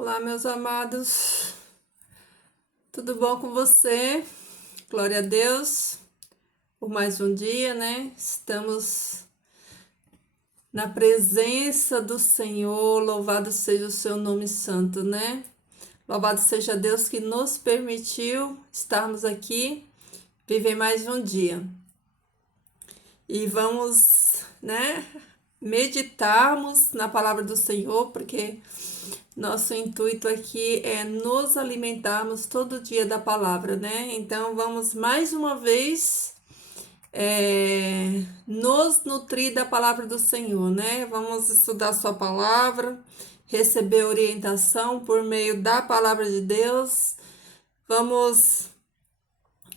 Olá, meus amados, tudo bom com você? Glória a Deus por mais um dia, né? Estamos na presença do Senhor, louvado seja o seu nome santo, né? Louvado seja Deus que nos permitiu estarmos aqui, viver mais um dia. E vamos, né, meditarmos na palavra do Senhor, porque nosso intuito aqui é nos alimentarmos todo dia da palavra, né? Então vamos mais uma vez nos nutrir da palavra do Senhor, né? Vamos estudar sua palavra, receber orientação por meio da palavra de Deus. Vamos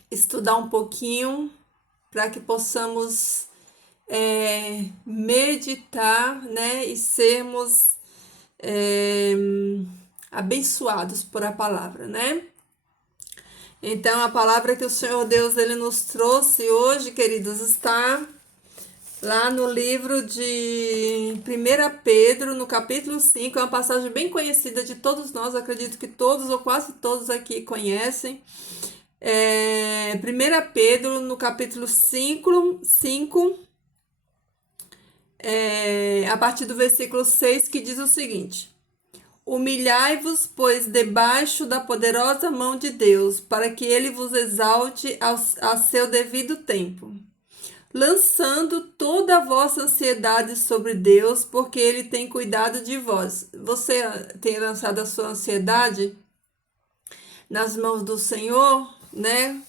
estudar um pouquinho para que possamos meditar, né? E sermos abençoados por a palavra, né? Então, a palavra que o Senhor Deus ele nos trouxe hoje, queridos, está lá no livro de 1 Pedro, no capítulo 5, é uma passagem bem conhecida de todos nós, acredito que todos ou quase todos aqui conhecem. 1 Pedro, no capítulo 5, a partir do versículo 6, que diz o seguinte: Humilhai-vos, pois, debaixo da poderosa mão de Deus, para que ele vos exalte a seu devido tempo, lançando toda a vossa ansiedade sobre Deus, porque ele tem cuidado de vós. Você tem lançado a sua ansiedade nas mãos do Senhor, né?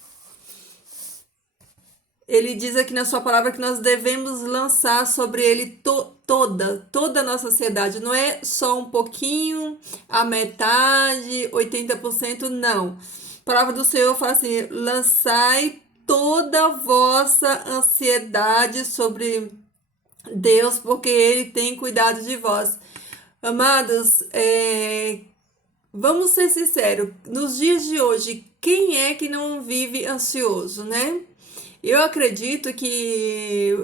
Ele diz aqui na sua palavra que nós devemos lançar sobre ele toda a nossa ansiedade. Não é só um pouquinho, a metade, 80%, não. A palavra do Senhor fala assim: lançai toda a vossa ansiedade sobre Deus, porque ele tem cuidado de vós. Amados, vamos ser sinceros, nos dias de hoje, quem é que não vive ansioso, né? Eu acredito que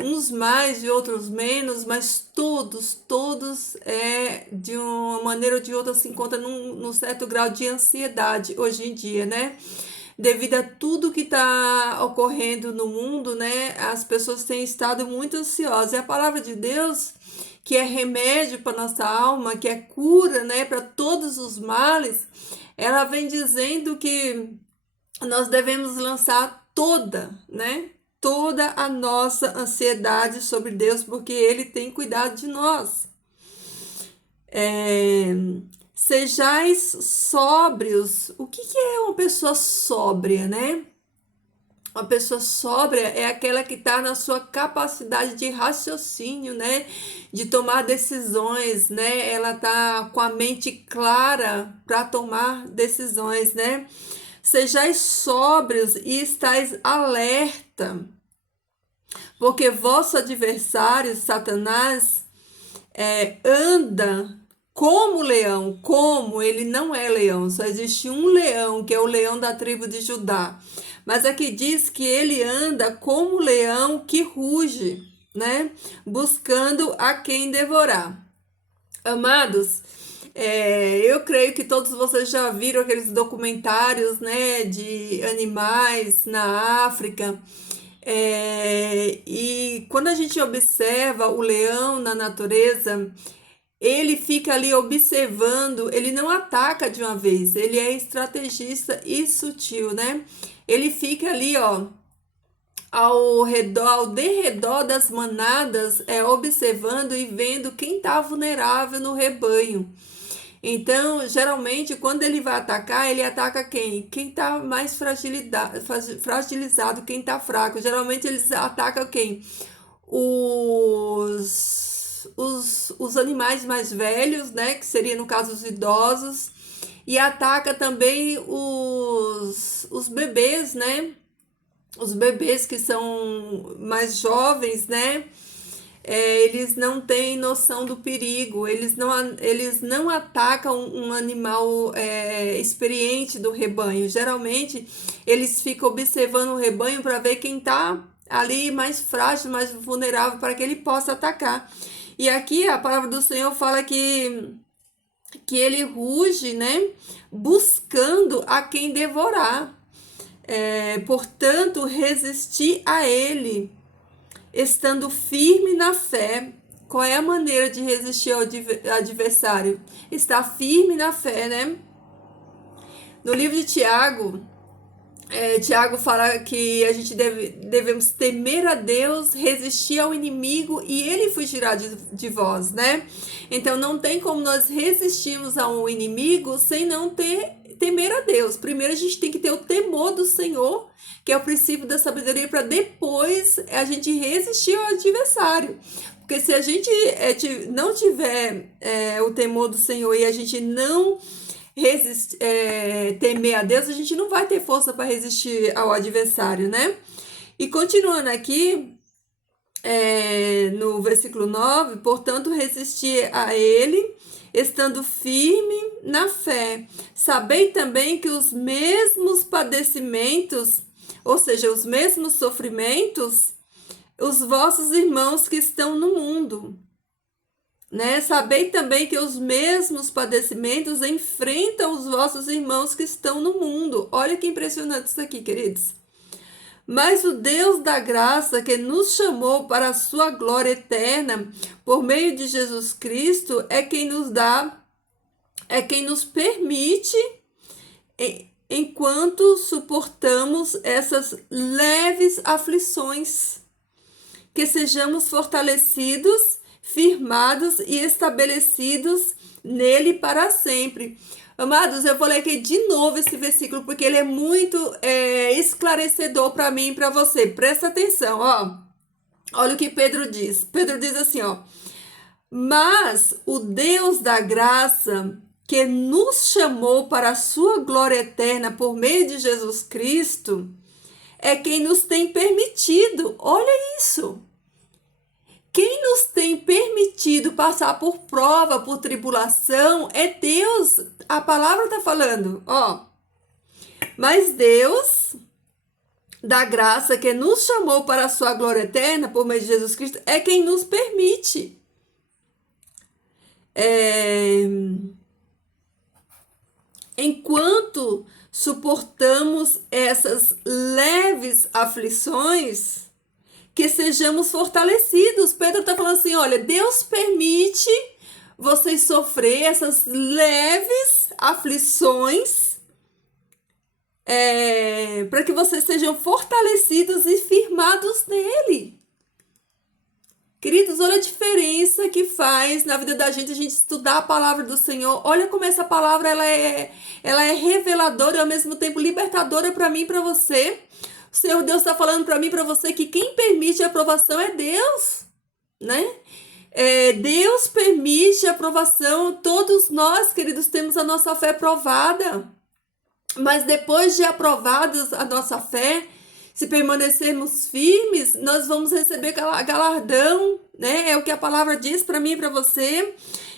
uns mais e outros menos, mas todos de uma maneira ou de outra se encontram num certo grau de ansiedade hoje em dia, né? Devido a tudo que está ocorrendo no mundo, né? As pessoas têm estado muito ansiosas. E a palavra de Deus, que é remédio para nossa alma, que é cura, né, para todos os males, ela vem dizendo que nós devemos lançar toda a nossa ansiedade sobre Deus, porque ele tem cuidado de nós. Sejais sóbrios. O que é uma pessoa sóbria, né? Uma pessoa sóbria é aquela que está na sua capacidade de raciocínio, né? De tomar decisões, né? Ela está com a mente clara para tomar decisões, né? Sejais sóbrios e estais alerta, porque vosso adversário, Satanás, anda como leão. Como ele não é leão, só existe um leão, que é o leão da tribo de Judá. Mas aqui diz que ele anda como leão que ruge, né? Buscando a quem devorar. Amados, eu creio que todos vocês já viram aqueles documentários, né, de animais na África. E quando a gente observa o leão na natureza, ele fica ali observando, ele não ataca de uma vez, ele é estrategista e sutil, né? Ele fica ali, ó, ao derredor das manadas, observando e vendo quem está vulnerável no rebanho. Então, geralmente, quando ele vai atacar, ele ataca quem? Quem está mais fragilizado, quem está fraco. Geralmente, eles atacam quem? Os animais mais velhos, né? Que seria, no caso, os idosos. E ataca também os bebês, né? Os bebês que são mais jovens, né? Eles não têm noção do perigo, eles não atacam um animal experiente do rebanho. Geralmente, eles ficam observando o rebanho para ver quem está ali mais frágil, mais vulnerável, para que ele possa atacar. E aqui a palavra do Senhor fala que que ele ruge, né? Buscando a quem devorar. Portanto, resistir a ele, estando firme na fé. Qual é a maneira de resistir ao adversário? Estar firme na fé, né? No livro de Tiago, Tiago fala que a gente devemos temer a Deus, resistir ao inimigo e ele fugirá de vós, né? Então não tem como nós resistirmos a um inimigo sem não temer a Deus. Primeiro a gente tem que ter o temor do Senhor, que é o princípio da sabedoria, para depois a gente resistir ao adversário. Porque se a gente não tiver o temor do Senhor e a gente não temer a Deus, a gente não vai ter força para resistir ao adversário, né? E continuando aqui, no versículo 9, portanto, resistir a ele, estando firme na fé. Sabei também que os mesmos padecimentos, ou seja, os mesmos sofrimentos, os vossos irmãos que estão no mundo, né? Sabei também que os mesmos padecimentos enfrentam os vossos irmãos que estão no mundo. Olha que impressionante isso aqui, queridos. Mas o Deus da graça, que nos chamou para a sua glória eterna, por meio de Jesus Cristo, é quem nos permite, enquanto suportamos essas leves aflições, que sejamos fortalecidos, firmados e estabelecidos nele para sempre. Amados, eu vou ler aqui de novo esse versículo, porque ele é muito esclarecedor para mim e para você. Presta atenção, ó. Olha o que Pedro diz. Pedro diz assim, ó. Mas o Deus da graça, que nos chamou para a sua glória eterna por meio de Jesus Cristo, é quem nos tem permitido. Olha isso. Quem nos tem permitido passar por prova, por tribulação, é Deus. A palavra está falando, ó. Mas Deus da graça, que nos chamou para a sua glória eterna por meio de Jesus Cristo, é quem nos permite. Enquanto suportamos essas leves aflições, que sejamos fortalecidos. Pedro está falando assim, olha, Deus permite vocês sofrer essas leves aflições para que vocês sejam fortalecidos e firmados nele. Queridos, olha a diferença que faz na vida da gente a gente estudar a palavra do Senhor. Olha como essa palavra ela é reveladora e ao mesmo tempo libertadora para mim e para você. O Senhor Deus está falando para mim e para você que quem permite a aprovação é Deus, né? Deus permite a aprovação. Todos nós, queridos, temos a nossa fé provada. Mas depois de aprovados a nossa fé, se permanecermos firmes, nós vamos receber galardão, né? É o que a palavra diz para mim e para você.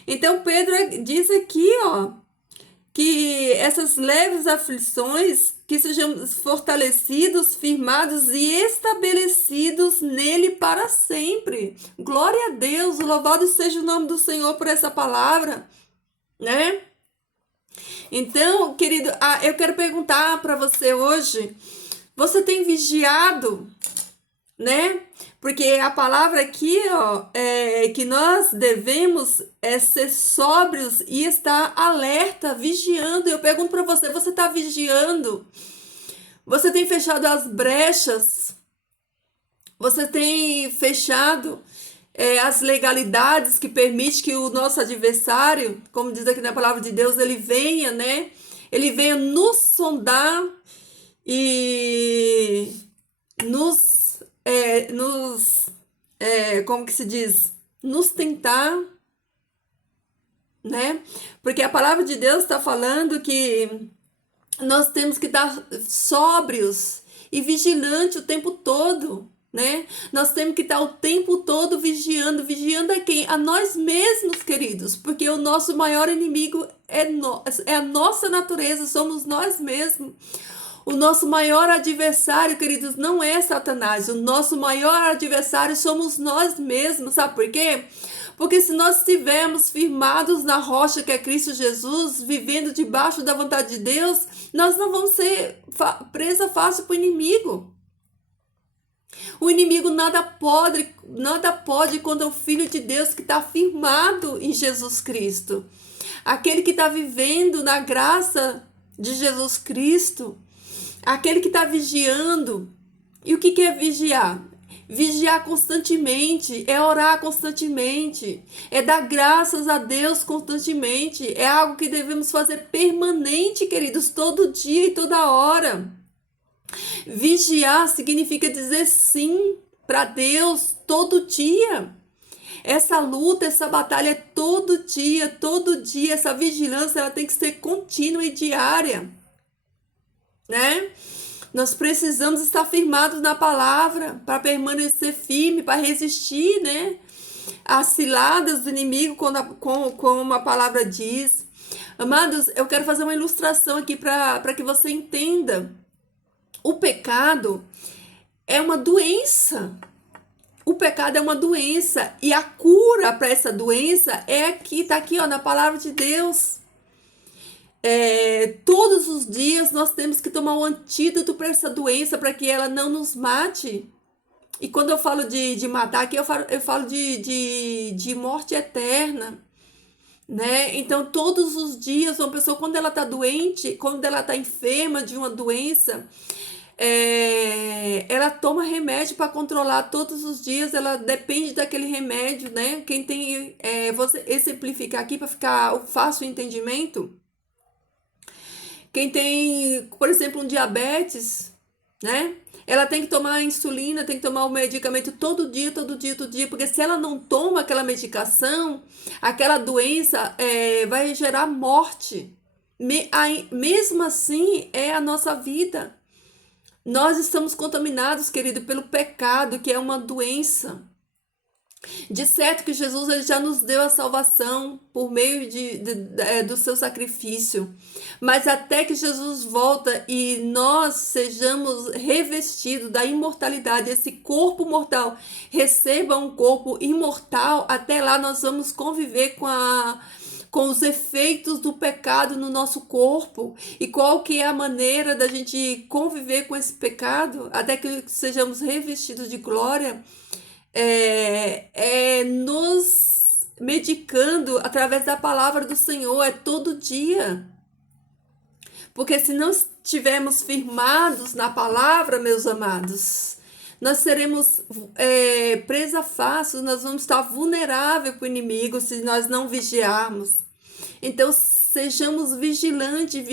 Então, Pedro diz aqui, ó, que essas leves aflições, que sejamos fortalecidos, firmados e estabelecidos nele para sempre. Glória a Deus, louvado seja o nome do Senhor por essa palavra, né? Então, querido, eu quero perguntar para você hoje, você tem vigiado, né? Porque a palavra aqui, ó, é que nós devemos ser sóbrios e estar alerta, vigiando. Eu pergunto para você, você está vigiando? Você tem fechado as brechas? Você tem fechado as legalidades que permite que o nosso adversário, como diz aqui na palavra de Deus, ele venha, né? Ele venha nos sondar e como que se diz? Nos tentar, né? Porque a palavra de Deus está falando que nós temos que estar sóbrios e vigilantes o tempo todo, né? Nós temos que estar o tempo todo vigiando a quem? A nós mesmos, queridos, porque o nosso maior inimigo é a nossa natureza, somos nós mesmos. O nosso maior adversário, queridos, não é Satanás. O nosso maior adversário somos nós mesmos. Sabe por quê? Porque se nós estivermos firmados na rocha que é Cristo Jesus, vivendo debaixo da vontade de Deus, nós não vamos ser presa fácil para o inimigo. O inimigo nada pode contra o Filho de Deus que está firmado em Jesus Cristo. Aquele que está vivendo na graça de Jesus Cristo. Aquele que está vigiando. E o que é vigiar? Vigiar constantemente, é orar constantemente, é dar graças a Deus constantemente. É algo que devemos fazer permanente, queridos, todo dia e toda hora. Vigiar significa dizer sim para Deus todo dia. Essa luta, essa batalha é todo dia, todo dia. Essa vigilância ela tem que ser contínua e diária, né? Nós precisamos estar firmados na palavra para permanecer firme, para resistir, né, às ciladas do inimigo, como a palavra diz. Amados, eu quero fazer uma ilustração aqui para que você entenda. O pecado é uma doença. O pecado é uma doença e a cura para essa doença está aqui, ó, na palavra de Deus. Todos os dias nós temos que tomar um antídoto para essa doença, para que ela não nos mate. E quando eu falo de matar aqui, eu falo de morte eterna, né? Então, todos os dias, uma pessoa, quando ela está doente, quando ela está enferma de uma doença, ela toma remédio para controlar todos os dias, ela depende daquele remédio, né? Quem tem, vou exemplificar aqui para ficar fácil o entendimento. Quem tem, por exemplo, um diabetes, né? Ela tem que tomar insulina, tem que tomar o medicamento todo dia, porque se ela não toma aquela medicação, aquela doença vai gerar morte. Mesmo assim, é a nossa vida. Nós estamos contaminados, querido, pelo pecado, que é uma doença. De certo que Jesus ele já nos deu a salvação por meio do seu sacrifício. Mas até que Jesus volta e nós sejamos revestidos da imortalidade, esse corpo mortal receba um corpo imortal, até lá nós vamos conviver com os efeitos do pecado no nosso corpo. E qual que é a maneira da gente conviver com esse pecado, até que sejamos revestidos de glória? Nos medicando através da palavra do Senhor, todo dia. Porque se não estivermos firmados na palavra, meus amados, nós seremos presa fácil, nós vamos estar vulneráveis para o inimigo se nós não vigiarmos. Então, sejamos vigilantes,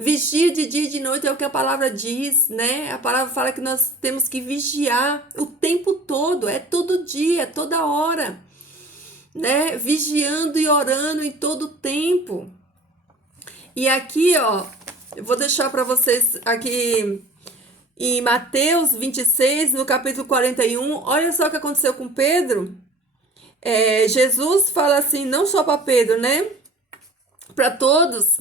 Vigia de dia e de noite é o que a palavra diz, né? A palavra fala que nós temos que vigiar o tempo todo, todo dia, toda hora, né? Vigiando e orando em todo tempo. E aqui, ó, eu vou deixar para vocês aqui em Mateus 26, no capítulo 41, olha só o que aconteceu com Pedro. Jesus fala assim, não só para Pedro, né? Para todos.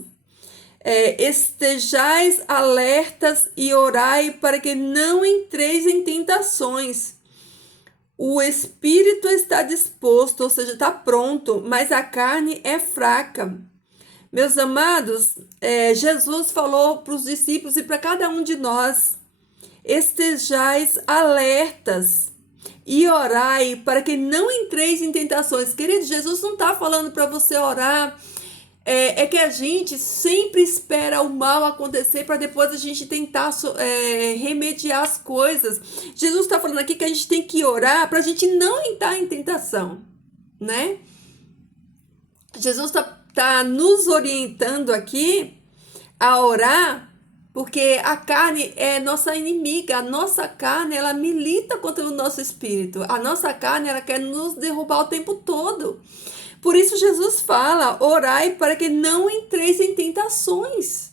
Estejais alertas e orai para que não entreis em tentações. O espírito está disposto, ou seja, está pronto, mas a carne é fraca. Meus amados, Jesus falou para os discípulos e para cada um de nós, estejais alertas e orai para que não entreis em tentações. Querido, Jesus não está falando para você orar. Que a gente sempre espera o mal acontecer para depois a gente tentar remediar as coisas. Jesus está falando aqui que a gente tem que orar para a gente não entrar em tentação, né? Jesus está nos orientando aqui a orar, porque a carne é nossa inimiga. A nossa carne, ela milita contra o nosso espírito. A nossa carne, ela quer nos derrubar o tempo todo. Por isso Jesus fala, orai para que não entreis em tentações.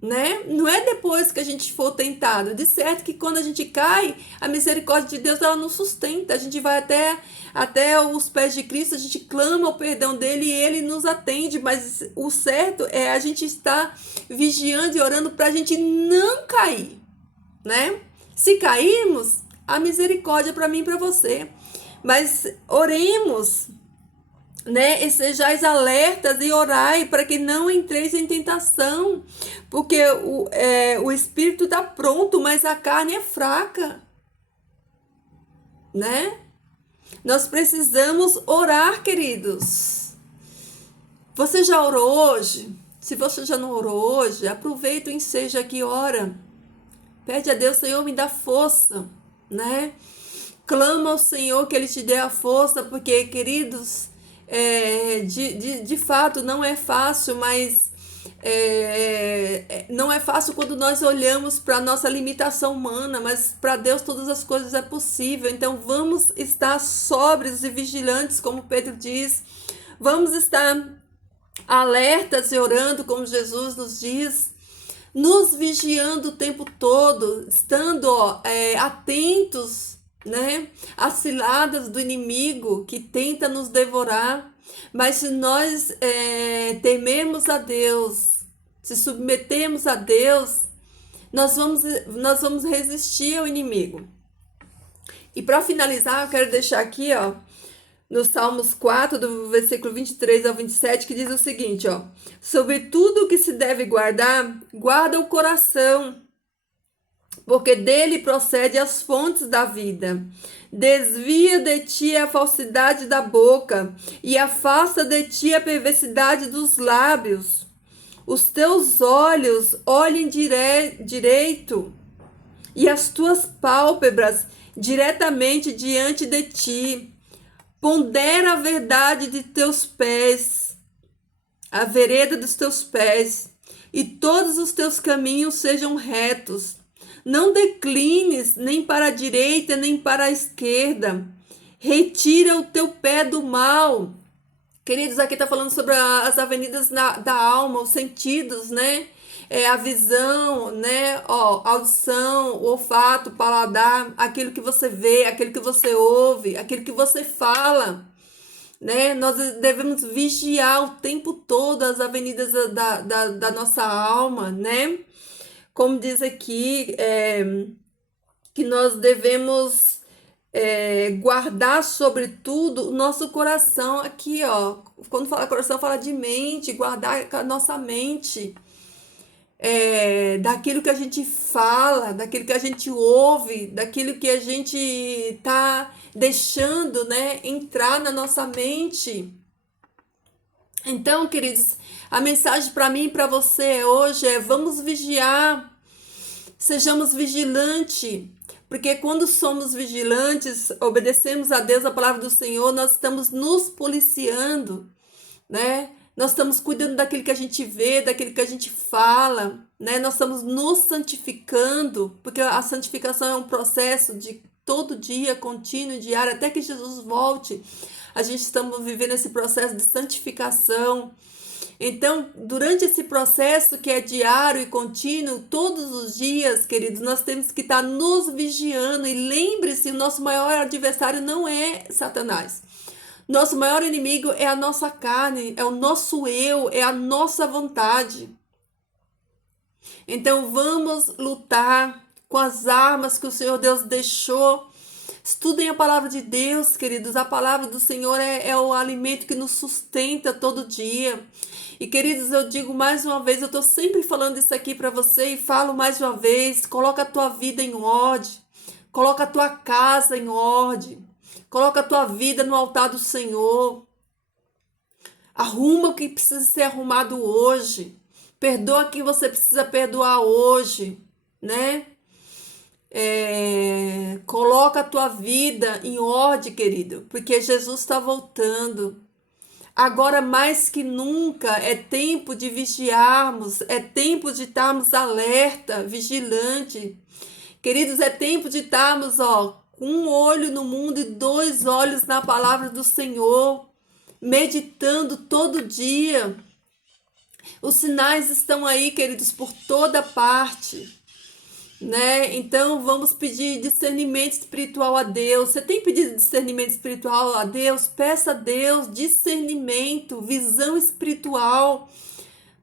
né? Não é depois que a gente for tentado. De certo que quando a gente cai, a misericórdia de Deus ela nos sustenta. A gente vai até os pés de Cristo, a gente clama o perdão dele e ele nos atende. Mas o certo é a gente estar vigiando e orando para a gente não cair, né? Se cairmos, a misericórdia para mim e para você. Mas oremos, né? E sejais alertas e orai para que não entreis em tentação, porque o espírito está pronto, mas a carne é fraca, né? Nós precisamos orar, queridos. Você já orou hoje? Se você já não orou hoje, aproveita o ensejo aqui, ora. Pede a Deus, Senhor, me dá força, né? Clama ao Senhor que Ele te dê a força, porque, queridos, de fato não é fácil, mas não é fácil quando nós olhamos para a nossa limitação humana, mas para Deus todas as coisas é possível. Então vamos estar sóbrios e vigilantes, como Pedro diz, vamos estar alertas e orando, como Jesus nos diz, nos vigiando o tempo todo, estando atentos, né, às ciladas do inimigo que tenta nos devorar. Mas se nós tememos a Deus, se submetemos a Deus, nós vamos resistir ao inimigo. E para finalizar, eu quero deixar aqui, ó, no Salmos 4, do versículo 23 ao 27, que diz o seguinte, ó: sobre tudo o que se deve guardar, guarda o coração, porque dele procede as fontes da vida. Desvia de ti a falsidade da boca, e afasta de ti a perversidade dos lábios. Os teus olhos olhem direito, e as tuas pálpebras diretamente diante de ti. Pondera a verdade de teus pés, a vereda dos teus pés, e todos os teus caminhos sejam retos. Não declines nem para a direita, nem para a esquerda. Retira o teu pé do mal. Queridos, aqui está falando sobre as avenidas da alma, os sentidos, né? A visão, né? Audição, o olfato, o paladar, aquilo que você vê, aquilo que você ouve, aquilo que você fala, né? Nós devemos vigiar o tempo todo as avenidas da nossa alma, né? Como diz aqui, que nós devemos guardar sobretudo o nosso coração aqui, ó. Quando fala coração, fala de mente, guardar a nossa mente. Daquilo que a gente fala, daquilo que a gente ouve, daquilo que a gente tá deixando, né, entrar na nossa mente. Então, queridos, a mensagem para mim e para você hoje é: vamos vigiar, sejamos vigilantes, porque quando somos vigilantes, obedecemos a Deus, a palavra do Senhor, nós estamos nos policiando, né? Nós estamos cuidando daquilo que a gente vê, daquilo que a gente fala, né? Nós estamos nos santificando, porque a santificação é um processo de todo dia, contínuo, diário, até que Jesus volte. A gente estamos vivendo esse processo de santificação. Então, durante esse processo que é diário e contínuo, todos os dias, queridos, nós temos que estar nos vigiando. E lembre-se, o nosso maior adversário não é Satanás. Nosso maior inimigo é a nossa carne, é o nosso eu, é a nossa vontade. Então vamos lutar com as armas que o Senhor Deus deixou. Estudem a palavra de Deus, queridos. A palavra do Senhor é o alimento que nos sustenta todo dia. E, queridos, eu digo mais uma vez, eu estou sempre falando isso aqui para você e falo mais uma vez: coloca a tua vida em ordem, coloca a tua casa em ordem. Coloca a tua vida no altar do Senhor. Arruma o que precisa ser arrumado hoje. Perdoa quem você precisa perdoar hoje, né? Coloca a tua vida em ordem, querido, porque Jesus está voltando. Agora, mais que nunca, é tempo de vigiarmos, é tempo de estarmos alerta, vigilante. Queridos, é tempo de estarmos, um olho no mundo e 2 olhos na palavra do Senhor, meditando todo dia. Os sinais estão aí, queridos, por toda parte, né? Então vamos pedir discernimento espiritual a Deus. Você tem pedido discernimento espiritual a Deus? Peça a Deus discernimento, visão espiritual,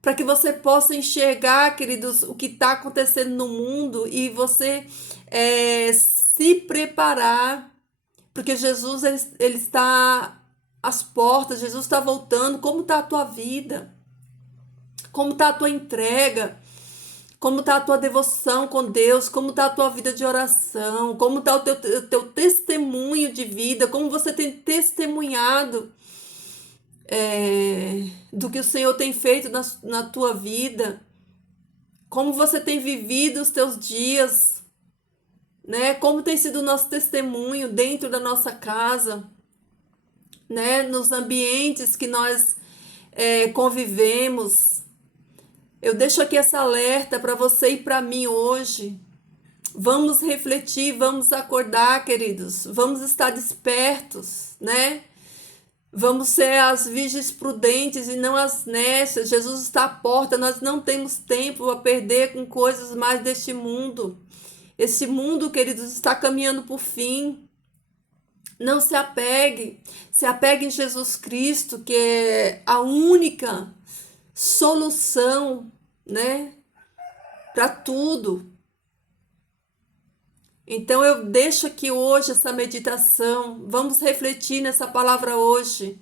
para que você possa enxergar, queridos, o que está acontecendo no mundo e você se preparar, porque Jesus ele está às portas, Jesus está voltando. Como está a tua vida? Como está a tua entrega? Como está a tua devoção com Deus? Como está a tua vida de oração? Como está o teu testemunho de vida? Como você tem testemunhado do que o Senhor tem feito na tua vida? Como você tem vivido os teus dias, né? Como tem sido o nosso testemunho dentro da nossa casa, né? Nos ambientes que nós convivemos. Eu deixo aqui essa alerta para você e para mim hoje. Vamos refletir, vamos acordar, queridos. Vamos estar despertos, né? Vamos ser as virgens prudentes e não as nécias. Jesus está à porta, nós não temos tempo a perder com coisas mais deste mundo. Esse mundo, queridos, está caminhando por fim. Não se apegue em Jesus Cristo, que é a única solução, né, para tudo. Então eu deixo aqui hoje essa meditação. Vamos refletir nessa palavra hoje.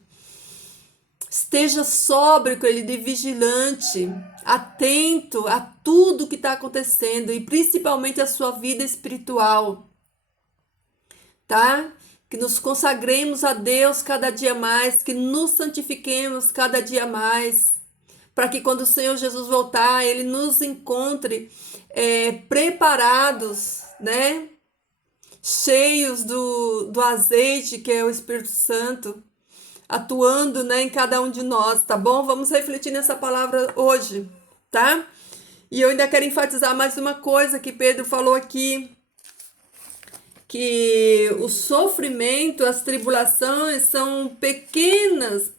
Esteja sóbrio com ele, de vigilante, atento a tudo que está acontecendo e principalmente a sua vida espiritual, tá? Que nos consagremos a Deus cada dia mais, que nos santifiquemos cada dia mais, para que quando o Senhor Jesus voltar, Ele nos encontre preparados, né? Cheios do azeite, que é o Espírito Santo, atuando, né, em cada um de nós, tá bom? Vamos refletir nessa palavra hoje, tá? E eu ainda quero enfatizar mais uma coisa que Pedro falou aqui, que o sofrimento, as tribulações são pequenas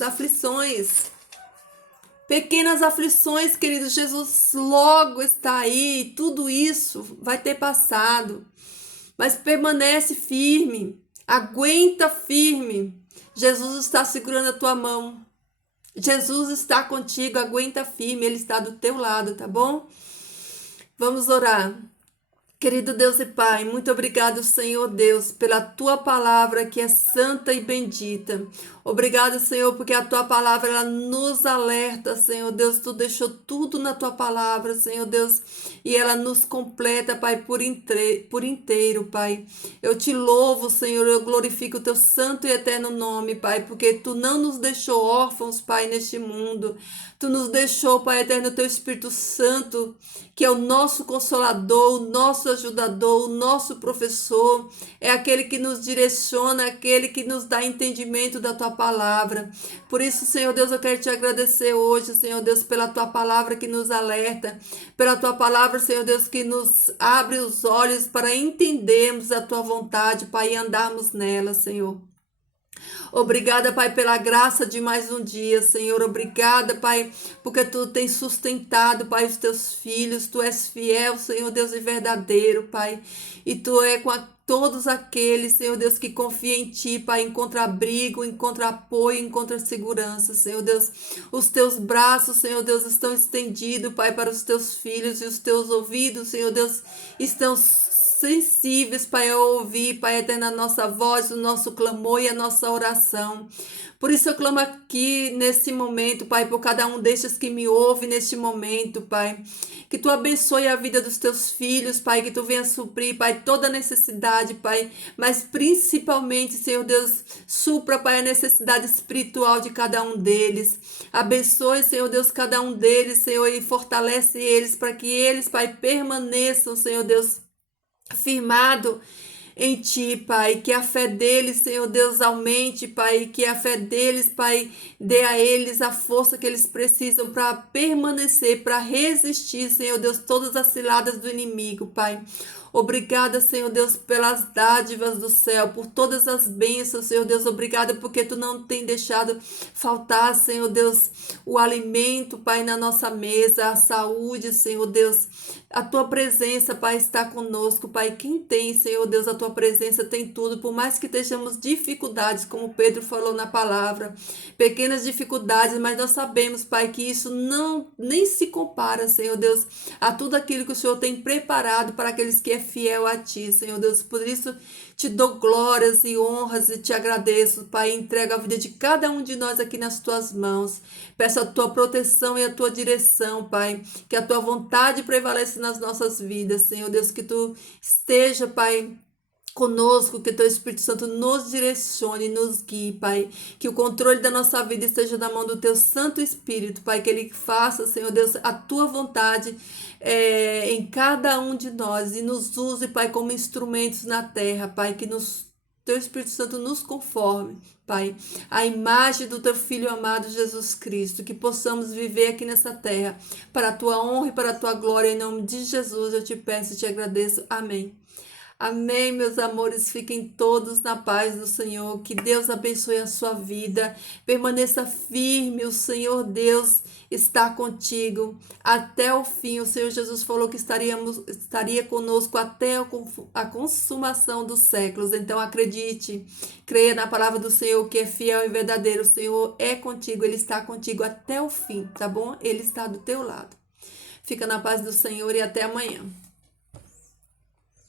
aflições. Pequenas aflições, queridos, Jesus logo está aí, tudo isso vai ter passado, mas permanece firme, aguenta firme. Jesus está segurando a tua mão, Jesus está contigo, aguenta firme, Ele está do teu lado, tá bom? Vamos orar. Querido Deus e Pai, muito obrigado, Senhor Deus, pela Tua palavra que é santa e bendita. Obrigado, Senhor, porque a Tua palavra ela nos alerta, Senhor Deus. Tu deixou tudo na Tua palavra, Senhor Deus, e ela nos completa, Pai, por inteiro, Pai. Eu te louvo, Senhor, eu glorifico o Teu santo e eterno nome, Pai, porque Tu não nos deixou órfãos, Pai, neste mundo. Tu nos deixou, Pai eterno, o Teu Espírito Santo, que é o nosso consolador, o nosso ajudador, o nosso professor, é aquele que nos direciona, aquele que nos dá entendimento da Tua palavra. Por isso, Senhor Deus, eu quero Te agradecer hoje, Senhor Deus, pela Tua palavra que nos alerta, pela Tua palavra, Senhor Deus, que nos abre os olhos para entendermos a Tua vontade, Pai, e andarmos nela, Senhor. Obrigada, Pai, pela graça de mais um dia, Senhor. Obrigada, Pai, porque Tu tens sustentado, Pai, os Teus filhos. Tu és fiel, Senhor Deus, e verdadeiro, Pai. E Tu é com todos aqueles, Senhor Deus, que confiam em Ti, Pai, encontra abrigo, encontra apoio, encontra segurança, Senhor Deus. Os Teus braços, Senhor Deus, estão estendidos, Pai, para os Teus filhos e os Teus ouvidos, Senhor Deus, estão sensíveis, Pai, a ouvir, Pai eterno, a nossa voz, o nosso clamor e a nossa oração. Por isso eu clamo aqui nesse momento, Pai, por cada um destes que me ouve neste momento, Pai. Que Tu abençoe a vida dos Teus filhos, Pai, que Tu venha suprir, Pai, toda necessidade, Pai, mas principalmente, Senhor Deus, supra, Pai, a necessidade espiritual de cada um deles. Abençoe, Senhor Deus, cada um deles, Senhor, e fortalece eles para que eles, Pai, permaneçam, Senhor Deus, firmado em Ti, Pai, que a fé deles, Senhor Deus, aumente, Pai, que a fé deles, Pai, dê a eles a força que eles precisam para permanecer, para resistir, Senhor Deus, todas as ciladas do inimigo, Pai. Obrigada, Senhor Deus, pelas dádivas do céu, por todas as bênçãos, Senhor Deus. Obrigada porque tu não tem deixado faltar, Senhor Deus, o alimento, Pai, na nossa mesa, a saúde, Senhor Deus. A tua presença, Pai, está conosco, Pai. Quem tem, Senhor Deus, a tua presença tem tudo. Por mais que estejamos dificuldades, como Pedro falou na palavra, pequenas dificuldades, mas nós sabemos, Pai, que isso não nem se compara, Senhor Deus, a tudo aquilo que o Senhor tem preparado para aqueles que é fiel a Ti, Senhor Deus. Por isso, te dou glórias e honras e te agradeço, Pai. Entrego a vida de cada um de nós aqui nas Tuas mãos. Peço a Tua proteção e a Tua direção, Pai. Que a Tua vontade prevaleça nas nossas vidas, Senhor Deus. Que Tu esteja, Pai, conosco, que Teu Espírito Santo nos direcione, nos guie, Pai. Que o controle da nossa vida esteja na mão do Teu Santo Espírito, Pai. Que Ele faça, Senhor Deus, a Tua vontade em cada um de nós e nos use, Pai, como instrumentos na terra, Pai. Que Teu Espírito Santo nos conforme, Pai, a imagem do Teu Filho amado Jesus Cristo. Que possamos viver aqui nessa terra para a Tua honra e para a Tua glória. Em nome de Jesus eu te peço e te agradeço. Amém. Amém, meus amores. Fiquem todos na paz do Senhor. Que Deus abençoe a sua vida. Permaneça firme. O Senhor Deus está contigo até o fim. O Senhor Jesus falou que estaria conosco até a consumação dos séculos. Então acredite, creia na palavra do Senhor, que é fiel e verdadeiro. O Senhor é contigo, Ele está contigo até o fim, tá bom? Ele está do teu lado. Fica na paz do Senhor e até amanhã.